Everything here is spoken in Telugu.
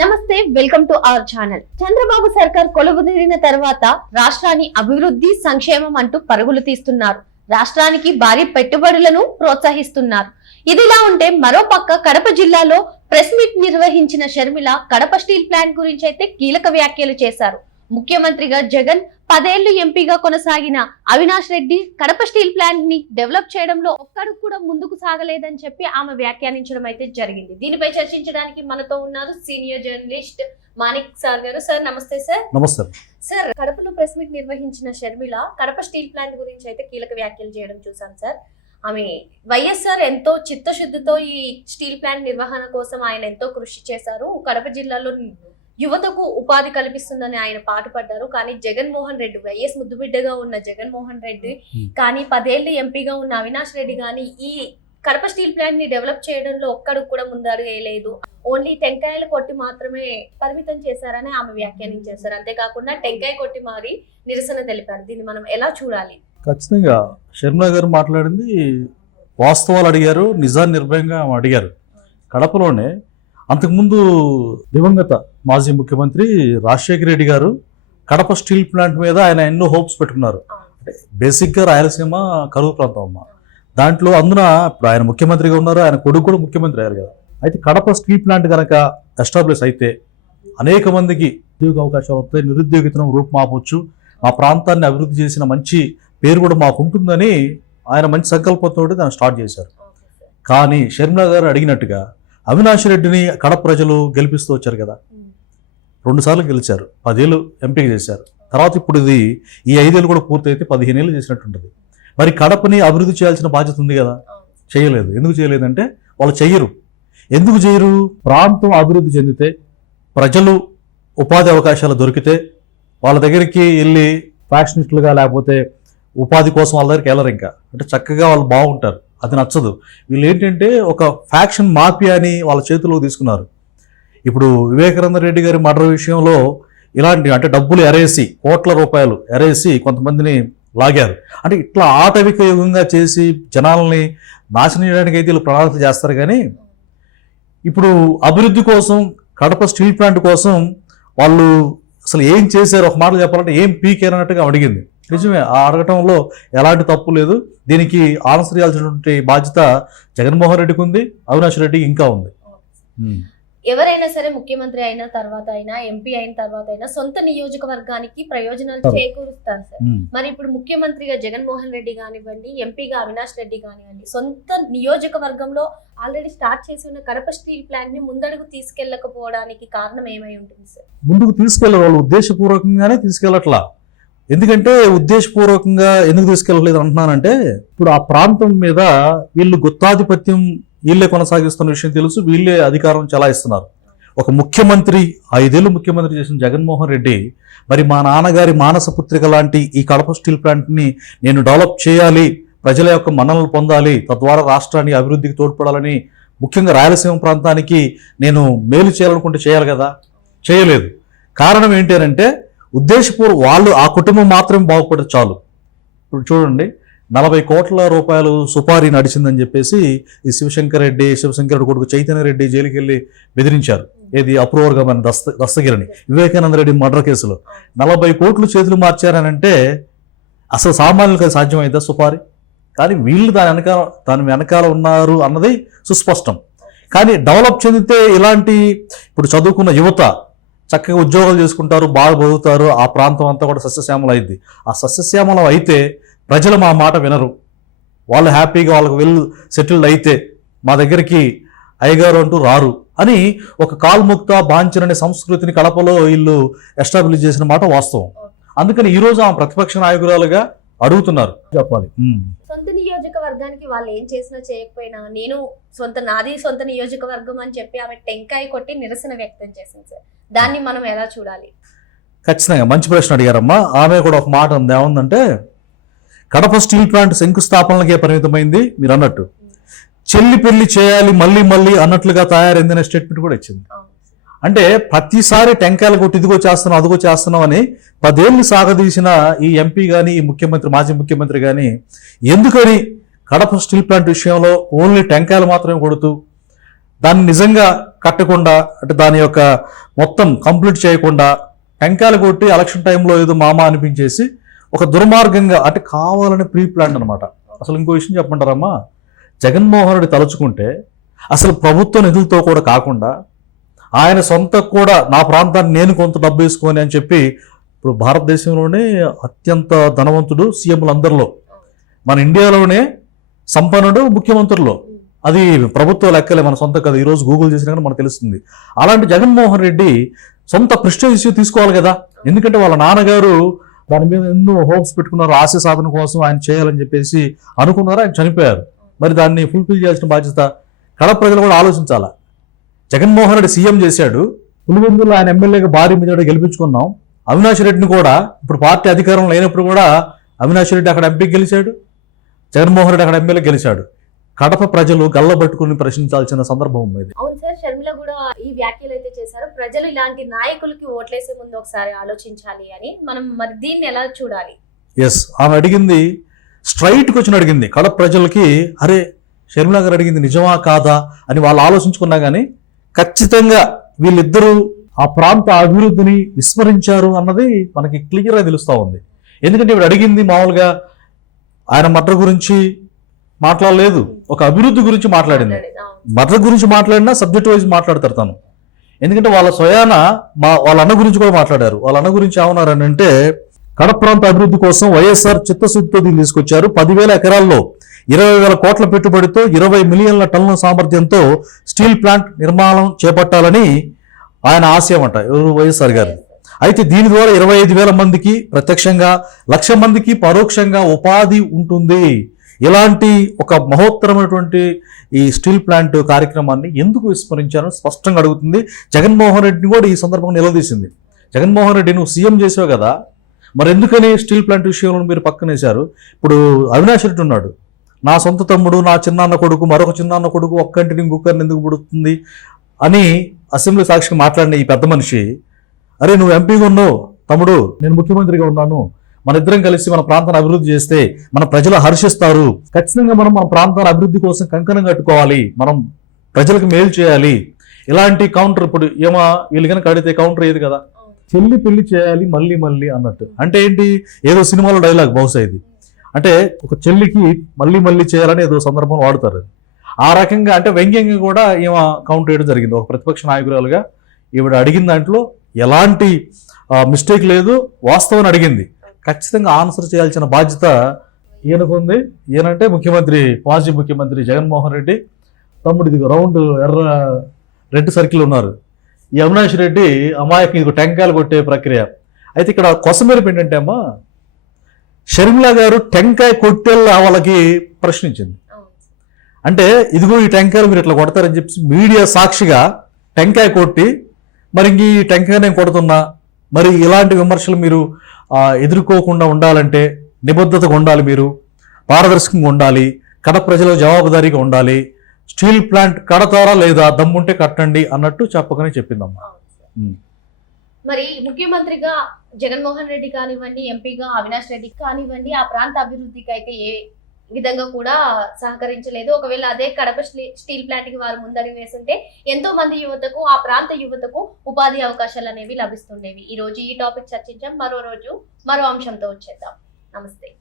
Namaste welcome to our channel. Chandrababu సర్కార్ కొలువు తీరిన తర్వాత రాష్ట్రాన్ని అభివృద్ధి సంక్షేమం అంటూ పరుగులు తీస్తున్నారు. రాష్ట్రానికి భారీ పెట్టుబడులను ప్రోత్సహిస్తున్నారు. ఇదిలా ఉంటే మరో పక్క కడప జిల్లాలో ప్రెస్ మీట్ నిర్వహించిన షర్మిల కడప స్టీల్ ప్లాంట్ గురించి అయితే కీలక వ్యాఖ్యలు చేశారు. ముఖ్యమంత్రిగా జగన్ పదేళ్ళు ఎంపీగా కొనసాగిన అవినాష్ రెడ్డి కడప స్టీల్ ప్లాంట్ని డెవలప్ చేయడంలో ఒక్కడు కూడా ముందుకు సాగలేదని చెప్పి ఆమె వ్యాఖ్యానించడం అయితే జరిగింది. దీనిపై చర్చించడానికి మనతో ఉన్నారు సీనియర్ జర్నలిస్ట్ మాణిక్ సార్ గారు. Sir namaste sir. Namaste. Sir కడపలో ప్రెస్ మీట్ నిర్వహించిన షర్మిల కడప స్టీల్ ప్లాంట్ గురించి అయితే కీలక వ్యాఖ్యలు చేయడం చూసాం సార్. ఆమె వైఎస్ఆర్ ఎంతో చిత్తశుద్ధితో ఈ స్టీల్ ప్లాంట్ నిర్వహణ కోసం ఆయన ఎంతో కృషి చేశారు. కడప జిల్లాలో యువతకు ఉపాధి కల్పిస్తుందని ఆయన పాటుపడ్డారు. కానీ జగన్మోహన్ రెడ్డి వైఎస్ ముద్దుబిడ్డగా ఉన్న జగన్మోహన్ రెడ్డి. కానీ పదేళ్ళు ఎంపీగా ఉన్న అవినాష్ రెడ్డి కానీ ఈ కడప స్టీల్ ప్లాంట్ని డెవలప్ చేయడంలో ఒక్కడు కూడా ముందడుగు వేయలేదు ఓన్లీ టెంకాయలు కొట్టి మాత్రమే పరిమితం చేశారని ఆమె వ్యాఖ్యానించేశారు. అంతేకాకుండా టెంకాయ కొట్టి మారి నిరసన తెలిపారు. దీన్ని మనం ఎలా చూడాలి? ఖచ్చితంగా షర్మిల గారు మాట్లాడింది వాస్తవాలు అడిగారు నిజాన్ని నిర్భయంగా అడిగారు. కడపలోనే అంతకుముందు దివంగత మాజీ ముఖ్యమంత్రి రాజశేఖర రెడ్డి గారు కడప స్టీల్ ప్లాంట్ మీద ఆయన ఎన్నో హోప్స్ పెట్టుకున్నారు. అంటే బేసిక్గా రాయలసీమ కరువు ప్రాంతం అమ్మ. దాంట్లో అందున ఇప్పుడు ఆయన ముఖ్యమంత్రిగా ఉన్నారు ఆయన కొడుకు కూడా ముఖ్యమంత్రి అయ్యారు కదా. అయితే కడప స్టీల్ ప్లాంట్ కనుక ఎస్టాబ్లిష్ అయితే అనేక మందికి ఉద్యోగ అవకాశాలు వస్తాయి నిరుద్యోగితనం రూపుమాపవచ్చు ఆ ప్రాంతాన్ని అభివృద్ధి చేసిన మంచి పేరు కూడా మాకు ఉంటుందని ఆయన మంచి సంకల్పంతో దాన్ని స్టార్ట్ చేశారు. కానీ షర్మిల గారు అడిగినట్టుగా అవినాష్ రెడ్డిని కడప ప్రజలు గెలిపిస్తూ వచ్చారు కదా. రెండుసార్లు గెలిచారు. పదేళ్ళు ఎంపిక చేశారు. తర్వాత ఇప్పుడు ఇది ఈ ఐదేళ్ళు కూడా పూర్తయితే పదిహేను ఏళ్ళు చేసినట్టుంటుంది. మరి కడపని అభివృద్ధి చేయాల్సిన బాధ్యత ఉంది కదా. చేయలేదు. ఎందుకు చేయలేదంటే వాళ్ళు చెయ్యరు. ఎందుకు చేయరు ప్రాంతం అభివృద్ధి చెందితే ప్రజలు ఉపాధి అవకాశాలు దొరికితే వాళ్ళ దగ్గరికి వెళ్ళి ఫ్యాషనిస్టులుగా లేకపోతే ఉపాధి కోసం వాళ్ళ దగ్గరికి వెళ్ళరు ఇంకా. అంటే చక్కగా వాళ్ళు బాగుంటారు. అది నచ్చదు. వీళ్ళు ఏంటంటే ఒక ఫ్యాక్షన్ మాఫియాని వాళ్ళ చేతిలో తీసుకున్నారు. ఇప్పుడు వివేకానంద రెడ్డి గారి మర్డర్ విషయంలో ఇలాంటి అంటే డబ్బులు ఎరేసి కోట్ల రూపాయలు ఎరేసి కొంతమందిని లాగారు. అంటే ఇట్లా ఆటవిక యుగంగా చేసి జనాలని నాశనం చేయడానికి అయితే వీళ్ళు ప్రణాళికలు చేస్తారు కానీ ఇప్పుడు అభివృద్ధి కోసం కడప స్టీల్ ప్లాంట్ కోసం వాళ్ళు అసలు ఏం చేశారు? ఒక మాట చెప్పాలంటే ఏం పీకేర్ అన్నట్టుగా అడిగింది. నిజమే ఆ అడగటంలో ఎలాంటి తప్పు లేదు దీనికి ఆన్సర్ చేయాల్సినటువంటి బాధ్యత జగన్మోహన్ రెడ్డికి ఉంది అవినాష్ రెడ్డికి ఇంకా ఉంది. ఎవరైనా సరే ముఖ్యమంత్రి అయిన తర్వాత అయినా ఎంపీ అయిన తర్వాత అయినా సొంత నియోజకవర్గానికి ప్రయోజనాలు. చేకూరుస్తారు సార్. మరి ఇప్పుడు ముఖ్యమంత్రిగా జగన్మోహన్ రెడ్డి కానివ్వండి ఎంపీగా అవినాష్ రెడ్డి కానివ్వండి సొంత నియోజకవర్గంలో ఆల్రెడీ స్టార్ట్ చేసి ఉన్న కడప స్టీల్ ప్లాంట్ని ముందడుగు తీసుకెళ్ళకపోవడానికి కారణం ఏమై ఉంటుంది సార్ ముందుకు తీసుకెళ్ళే వాళ్ళు ఉద్దేశపూర్వకంగానే తీసుకెళ్ళట్లా ఎందుకంటే ఉద్దేశపూర్వకంగా ఎందుకు తీసుకెళ్ళలేదు అంటున్నానంటే ఇప్పుడు ఆ ప్రాంతం మీద వీళ్ళు గుత్తాధిపత్యం వీళ్ళే కొనసాగిస్తున్న విషయం తెలుసు వీళ్ళే అధికారం చలాయిస్తున్నారు. ఒక ముఖ్యమంత్రి ఐదేళ్ళు ముఖ్యమంత్రి చేసిన జగన్మోహన్ రెడ్డి మరి మా నాన్నగారి మానస పుత్రిక లాంటి ఈ కడప స్టీల్ ప్లాంట్ని నేను డెవలప్ చేయాలి ప్రజల యొక్క మన్ననలు పొందాలి తద్వారా రాష్ట్రాన్ని అభివృద్ధికి తోడ్పడాలని ముఖ్యంగా రాయలసీమ ప్రాంతానికి నేను మేలు చేయాలనుకుంటే చేయాలి కదా? చేయలేదు. కారణం ఏంటి అని అంటే ఉద్దేశపూర్వ వాళ్ళు ఆ కుటుంబం మాత్రమే బాగుపడే చాలు. ఇప్పుడు చూడండి నలభై కోట్ల రూపాయలు సుపారీ నడిచిందని చెప్పేసి ఈ శివశంకర్ రెడ్డి శివశంకర్ రెడ్డి కొడుకు చైతన్య రెడ్డి జైలుకి వెళ్ళి బెదిరించారు. ఏది అప్రూవర్గా మన దస్త దస్తగిరిని. వివేకానంద రెడ్డి మర్డర్ కేసులో. నలభై కోట్లు చేతులు మార్చారని అంటే అసలు సామాన్యులకు అది సాధ్యమైందా సుపారీ? కానీ వీళ్ళు దాని వెనకాల దాని వెనకాల ఉన్నారు అన్నది సుస్పష్టం. కానీ డెవలప్ చెందితే ఇలాంటి ఇప్పుడు చదువుకున్న యువత చక్కగా ఉద్యోగాలు చేసుకుంటారు బాగా బతుకుతారు ఆ ప్రాంతం అంతా కూడా సస్యశ్యామలం అయింది. ఆ సస్యశ్యామలం అయితే ప్రజలు మా మాట వినరు. వాళ్ళు హ్యాపీగా వాళ్ళకి వెల్ సెటిల్డ్ అయితే మా దగ్గరికి అయ్యగారు అంటూ రారు అని ఒక కాల్ముక్త బాంచన్ అనే సంస్కృతిని కడపలో వీళ్ళు ఎస్టాబ్లిష్ చేసిన మాట వాస్తవం. అందుకని ఈరోజు ఆమె ప్రతిపక్ష నాయకురాలుగా అడుగుతున్నారు. చెప్పాలి. సొంత నియోజకవర్గానికి వాళ్ళు ఏం చేసినా చేయకపోయినా నేను సొంత నాది సొంత నియోజకవర్గం అని చెప్పి ఆమె టెంకాయ కొట్టి నిరసన వ్యక్తం చేసింది సార్. దాన్ని మనం ఎలా చూడాలి? ఖచ్చితంగా మంచి ప్రశ్న అడిగారమ్మా. ఆమె కూడా ఒక మాట ఉంది. ఏముందంటే కడప స్టీల్ ప్లాంట్ శంకుస్థాపనలకే పరిమితమైంది మీరు అన్నట్టు. చెల్లి పెళ్ళి చేయాలి మళ్ళీ మళ్ళీ అన్నట్లుగా తయారైందనే స్టేట్మెంట్ కూడా ఇచ్చింది. అంటే ప్రతిసారి టెంకాయలు కొట్టి ఇదిగో చేస్తున్నాం అదిగో చేస్తున్నాం అని పదేళ్ళు సాగదీసిన ఈ ఎంపీ కానీ ఈ ముఖ్యమంత్రి మాజీ ముఖ్యమంత్రి కానీ ఎందుకని కడప స్టీల్ ప్లాంట్ విషయంలో ఓన్లీ టెంకాయలు మాత్రమే కొడుతూ దాన్ని నిజంగా కట్టకుండా అంటే దాని యొక్క మొత్తం కంప్లీట్ చేయకుండా టెంకాయలు కొట్టి ఎలక్షన్ టైంలో ఏదో మామ అనిపించేసి ఒక దుర్మార్గంగా అంటే కావాలని ప్రీ ప్లాంట్ అనమాట అసలు ఇంకో విషయం చెప్పమంటారమ్మా? జగన్మోహన్ రెడ్డి తలుచుకుంటే అసలు ప్రభుత్వ నిధులతో కూడా కాకుండా ఆయన సొంత కూడా నా ప్రాంతాన్ని నేను కొంత డబ్బు వేసుకొని అని చెప్పి ఇప్పుడు భారతదేశంలోనే అత్యంత ధనవంతుడు సీఎంలందరిలో. మన ఇండియాలోనే సంపన్నుడు ముఖ్యమంత్రుల్లో. అది ప్రభుత్వ లెక్కలే మన సొంత కదా. ఈరోజు గూగుల్ చేసినా కానీ మనకు తెలుస్తుంది. అలాంటి జగన్మోహన్ రెడ్డి సొంత ప్రిస్టేజ్ ఇష్యూ తీసుకోవాలి కదా. ఎందుకంటే వాళ్ళ నాన్నగారు దాని మీద ఎన్నో హోప్స్ పెట్టుకున్నారు. ఆశ సాధన కోసం ఆయన చేయాలని చెప్పేసి అనుకున్నారు. ఆయన చనిపోయారు. మరి దాన్ని ఫుల్ఫిల్ చేయాల్సిన బాధ్యత కడప ప్రజలు కూడా ఆలోచించాలా? జగన్మోహన్ రెడ్డి సీఎం చేశాడు. పులివెందులో ఆయన ఎమ్మెల్యేగా భారీ మీద గెలిపించుకున్నాం. అవినాష్ రెడ్డిని కూడా ఇప్పుడు పార్టీ అధికారం లేనప్పుడు కూడా అవినాష్ రెడ్డి అక్కడ ఎంపీ గెలిచాడు. జగన్మోహన్ రెడ్డి అక్కడ ఎమ్మెల్యే గెలిచాడు. కడప ప్రజలు గల్లబట్టుకుని ప్రశ్నించాల్సిన సందర్భం ఉంది. అవును సార్ షర్మిల కూడా ఈ వ్యాఖ్యలు అయితే చేశారు. ప్రజలు ఇలాంటి నాయకులకి ఓట్లేసే ముందు ఒకసారి ఆలోచించాలి అని మనం మరి దీన్ని ఎలా చూడాలి? ఎస్ ఆమె అడిగింది స్ట్రైట్ క్వశ్చన్ అడిగింది. కడప ప్రజలకి అరే షర్మిల గారు అడిగింది నిజమా కాదా? అని వాళ్ళు ఆలోచించుకున్నా కానీ ఖచ్చితంగా వీళ్ళిద్దరూ ఆ ప్రాంత అభివృద్ధిని విస్మరించారు అన్నది మనకి క్లియర్గా తెలుస్తూ ఉంది. ఎందుకంటే ఇప్పుడు అడిగింది మామూలుగా ఆయన మర్డర్ గురించి మాట్లాడలేదు ఒక అభివృద్ధి గురించి మాట్లాడింది. మర్డర్ గురించి మాట్లాడినా సబ్జెక్ట్ వైజ్ మాట్లాడతారు తను. ఎందుకంటే వాళ్ళ స్వయాన మా వాళ్ళ అన్న గురించి కూడా మాట్లాడారు. వాళ్ళ అన్న గురించి ఏమన్నారని అంటే కడప ప్రాంత అభివృద్ధి కోసం వైఎస్ఆర్ చిత్తశుద్ధితో దీన్ని తీసుకొచ్చారు పదివేల ఎకరాల్లో. ఇరవై వేల కోట్ల పెట్టుబడితో ఇరవై మిలియన్ల టన్నుల సామర్థ్యంతో స్టీల్ ప్లాంట్ నిర్మాణం చేపట్టాలని ఆయన ఆశయం అంట వైఎస్ఆర్ గారు. అయితే దీని ద్వారా ఇరవై ఐదు వేల మందికి ప్రత్యక్షంగా లక్ష మందికి పరోక్షంగా ఉపాధి ఉంటుంది. ఇలాంటి ఒక మహోత్తరమైనటువంటి ఈ స్టీల్ ప్లాంట్ కార్యక్రమాన్ని ఎందుకు విస్మరించారని స్పష్టంగా అడుగుతుంది. జగన్మోహన్ రెడ్డిని కూడా ఈ సందర్భంగా నిలదీసింది. జగన్మోహన్ రెడ్డి నువ్వు సీఎం చేసావు కదా మరి ఎందుకని స్టీల్ ప్లాంట్ విషయంలో మీరు పక్కనేశారు? ఇప్పుడు అవినాష్ రెడ్డి ఉన్నాడు. నా సొంత తమ్ముడు నా చిన్నాన్న కొడుకు మరొక చిన్నాన్న కొడుకు ఒక్కంటిని ఇంకొకరిని ఎందుకు పుడుతుంది అని అసెంబ్లీ సాక్షిగా మాట్లాడిన ఈ పెద్ద మనిషి అరే నువ్వు ఎంపీగా ఉన్నావు తమ్ముడు నేను ముఖ్యమంత్రిగా ఉన్నాను. మన ఇద్దరం కలిసి మన ప్రాంతాన్ని అభివృద్ధి చేస్తే మన ప్రజలు హర్షిస్తారు. ఖచ్చితంగా మనం మన ప్రాంతాల అభివృద్ధి కోసం కంకణం కట్టుకోవాలి. మనం ప్రజలకు మేలు చేయాలి. ఇలాంటి కౌంటర్ ఇప్పుడు ఏమో వీళ్ళు కనుక అడిగితే కౌంటర్ ఏది కదా? చెల్లి పెళ్ళి చేయాలి మళ్ళీ మళ్ళీ అన్నట్టు. అంటే ఏంటి? ఏదో సినిమాలో డైలాగ్ బహుశా ఇది. అంటే ఒక చెల్లికి మళ్ళీ మళ్ళీ చేయాలని ఏదో సందర్భం వాడతారు. ఆ రకంగా అంటే వ్యంగ్యంగా కూడా ఈమె కౌంటర్ చేయడం జరిగింది. ఒక ప్రతిపక్ష నాయకురాలుగా ఈవిడ అడిగిన దాంట్లో ఎలాంటి మిస్టేక్ లేదు వాస్తవం అడిగింది. ఖచ్చితంగా ఆన్సర్ చేయాల్సిన బాధ్యత ఈయనకు ఉంది. ఈయనంటే ముఖ్యమంత్రి మాజీ ముఖ్యమంత్రి జగన్మోహన్ రెడ్డి. తమ్ముడు ఇది రౌండ్ ఎర్ర రెడ్ సర్కిల్ ఉన్నారు. ఈ అవినాష్ రెడ్డి అమాయకం ఇది టెంకాయలు కొట్టే ప్రక్రియ. అయితే ఇక్కడ కొసమెరుపు ఏంటంటే అమ్మా షర్మిల గారు టెంకాయ కొట్టేళ్ళ వాళ్ళకి ప్రశ్నించింది. అంటే ఇదిగో ఈ టెంకాయలు మీరు ఇట్లా కొడతారని చెప్పి మీడియా సాక్షిగా టెంకాయ కొట్టి మరి ఇంక ఈ టెంకాయ నేను కొడుతున్నా మరి ఇలాంటి విమర్శలు మీరు ఎదుర్కోకుండా ఉండాలంటే నిబద్ధతగా ఉండాలి మీరు పారదర్శకంగా ఉండాలి కడ ప్రజల జవాబుదారీగా ఉండాలి స్టీల్ ప్లాంట్ కడతారా లేదా దమ్ముంటే కట్టండి అన్నట్టు చెప్పకనే చెప్పిందమ్మా. మరి ముఖ్యమంత్రిగా జగన్మోహన్ రెడ్డి కానివ్వండి ఎంపీగా అవినాష్ రెడ్డి కానివ్వండి ఆ ప్రాంత అభివృద్ధికి అయితే ఏ విధంగా కూడా సహకరించలేదు. ఒకవేళ అదే కడప స్టీ- స్టీల్ ప్లాంట్కి వారు ముందడుగు వేస్తుంటే ఎంతో మంది యువతకు ఆ ప్రాంత యువతకు ఉపాధి అవకాశాలు అనేవి లభిస్తుండేవి. ఈ రోజు ఈ టాపిక్ చర్చించాం. మరో రోజు మరో అంశంతో వచ్చేద్దాం. నమస్తే.